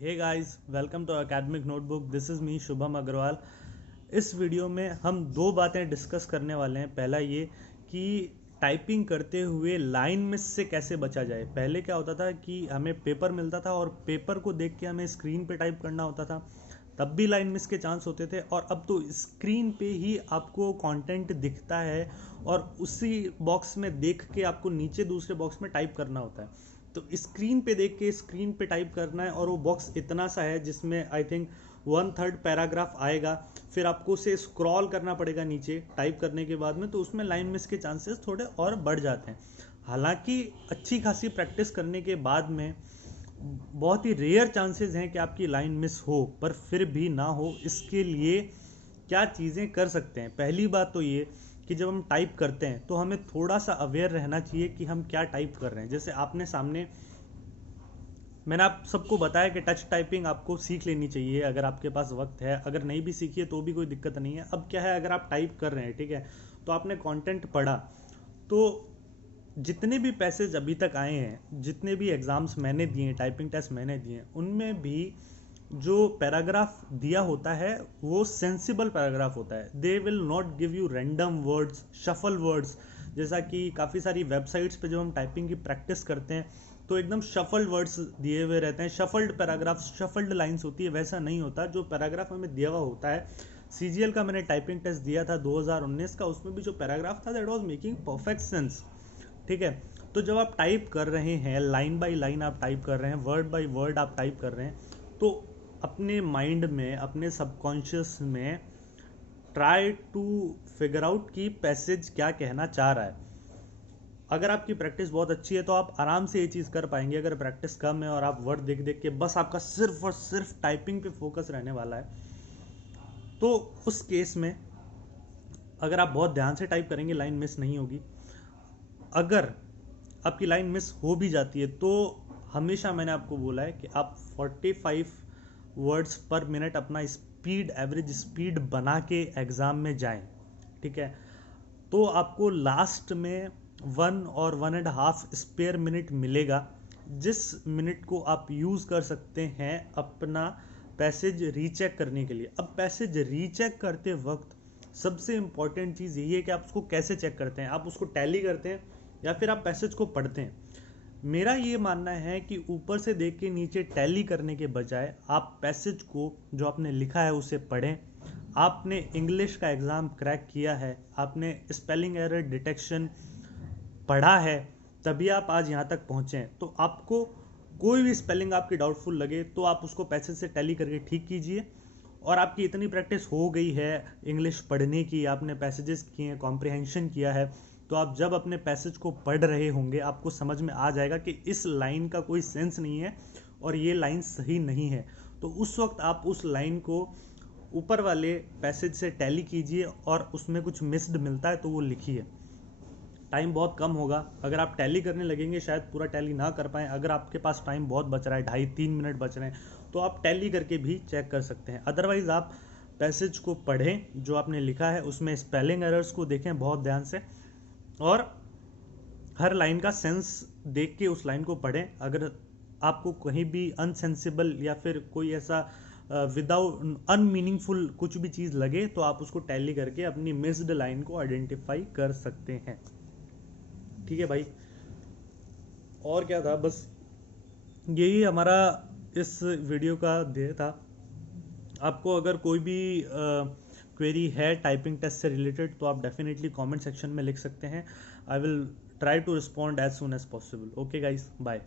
Hey guys, welcome to academic notebook. This is me Shubham Agarwal. इस video में हम दो बातें डिस्कस करने वाले हैं। पहला ये कि टाइपिंग करते हुए लाइन मिस से कैसे बचा जाए। पहले क्या होता था कि हमें पेपर मिलता था और पेपर को देख के हमें स्क्रीन पे टाइप करना होता था, तब भी लाइन मिस के चांस होते थे। और अब तो स्क्रीन पे ही आपको कंटेंट दिखता है और उसी बॉक्स में देख के आपको नीचे दूसरे बॉक्स में टाइप करना होता है। तो स्क्रीन पे देख के स्क्रीन पे टाइप करना है और वो बॉक्स इतना सा है जिसमें आई थिंक 1/3 पैराग्राफ आएगा। फिर आपको उसे स्क्रॉल करना पड़ेगा नीचे टाइप करने के बाद में, तो उसमें लाइन मिस के चांसेस थोड़े और बढ़ जाते हैं। हालांकि अच्छी खासी प्रैक्टिस करने के बाद में बहुत ही रेयर चांसेस हैं कि आपकी लाइन मिस हो, पर फिर भी ना हो इसके लिए क्या चीज़ें कर सकते हैं। पहली बात तो ये कि जब हम टाइप करते हैं तो हमें थोड़ा सा अवेयर रहना चाहिए कि हम क्या टाइप कर रहे हैं। जैसे आपने सामने मैंने आप सबको बताया कि टच टाइपिंग आपको सीख लेनी चाहिए अगर आपके पास वक्त है। अगर नहीं भी सीखी है तो भी कोई दिक्कत नहीं है। अब क्या है, अगर आप टाइप कर रहे हैं, ठीक है, तो आपने कंटेंट पढ़ा, तो जितने भी पैसेज अभी तक आए हैं, जितने भी एग्जाम्स मैंने दिए हैं, टाइपिंग टेस्ट मैंने दिए हैं, उनमें भी जो पैराग्राफ दिया होता है वो सेंसिबल पैराग्राफ होता है। They will not give you random words, shuffle words. जैसा कि काफ़ी सारी वेबसाइट्स पे जब हम टाइपिंग की प्रैक्टिस करते हैं तो एकदम शफल्ड वर्ड्स दिए हुए रहते हैं, शफल्ड पैराग्राफ, शफल्ड लाइंस होती है। वैसा नहीं होता। जो पैराग्राफ हमें दिया हुआ होता है, सीजीएल का मैंने टाइपिंग टेस्ट दिया था 2019 का, उसमें भी जो पैराग्राफ था that was making perfect sense. ठीक है, तो जब आप टाइप कर रहे हैं, लाइन बाय लाइन आप टाइप कर रहे हैं, वर्ड बाय वर्ड आप टाइप कर रहे हैं, तो अपने माइंड में, अपने सबकॉन्शियस में ट्राई टू फिगर आउट कि पैसेज क्या कहना चाह रहा है। अगर आपकी प्रैक्टिस बहुत अच्छी है तो आप आराम से ये चीज़ कर पाएंगे। अगर प्रैक्टिस कम है और आप वर्ड देख देख के बस आपका सिर्फ और सिर्फ टाइपिंग पे फोकस रहने वाला है, तो उस केस में अगर आप बहुत ध्यान से टाइप करेंगे लाइन मिस नहीं होगी। अगर आपकी लाइन मिस हो भी जाती है तो हमेशा मैंने आपको बोला है कि आप 45 वर्ड्स पर मिनट अपना स्पीड, एवरेज स्पीड बना के एग्ज़ाम में जाएं। ठीक है, तो आपको लास्ट में 1 और 1.5 स्पेयर मिनट मिलेगा, जिस मिनट को आप यूज़ कर सकते हैं अपना पैसेज रीचेक करने के लिए। अब पैसेज रीचेक करते वक्त सबसे इंपॉर्टेंट चीज़ यही है कि आप उसको कैसे चेक करते हैं। आप उसको टैली करते हैं या फिर आप पैसेज को पढ़ते हैं। मेरा ये मानना है कि ऊपर से देख के नीचे टैली करने के बजाय आप पैसेज को जो आपने लिखा है उसे पढ़ें। आपने इंग्लिश का एग्ज़ाम क्रैक किया है, आपने स्पेलिंग एरर डिटेक्शन पढ़ा है, तभी आप आज यहाँ तक पहुँचे हैं। तो आपको कोई भी स्पेलिंग आपकी डाउटफुल लगे तो आप उसको पैसेज से टैली करके ठीक कीजिए। और आपकी इतनी प्रैक्टिस हो गई है इंग्लिश पढ़ने की, आपने पैसेजेस किए हैं, कॉम्प्रिहेंशन किया है, तो आप जब अपने पैसेज को पढ़ रहे होंगे आपको समझ में आ जाएगा कि इस लाइन का कोई सेंस नहीं है और ये लाइन सही नहीं है। तो उस वक्त आप उस लाइन को ऊपर वाले पैसेज से टैली कीजिए और उसमें कुछ मिस्ड मिलता है तो वो लिखिए। टाइम बहुत कम होगा। अगर आप टैली करने लगेंगे शायद पूरा टैली ना कर पाएँ। अगर आपके पास टाइम बहुत बच रहा है, 2.5-3 मिनट बच रहे हैं, तो आप टैली करके भी चेक कर सकते हैं। अदरवाइज़ आप पैसेज को पढ़ें जो आपने लिखा है, उसमें स्पेलिंग एरर्स को देखें बहुत ध्यान से और हर लाइन का सेंस देख के उस लाइन को पढ़ें। अगर आपको कहीं भी अनसेंसिबल या फिर कोई ऐसा विदाउट अनमीनिंगफुल कुछ भी चीज़ लगे तो आप उसको टैली करके अपनी मिस्ड लाइन को आइडेंटिफाई कर सकते हैं। ठीक है भाई, और क्या था, बस यही हमारा इस वीडियो का ध्येय था। आपको अगर कोई भी क्वेरी है टाइपिंग टेस्ट से रिलेटेड तो आप डेफिनेटली कमेंट सेक्शन में लिख सकते हैं। I will try to respond as soon as possible. Okay guys, bye.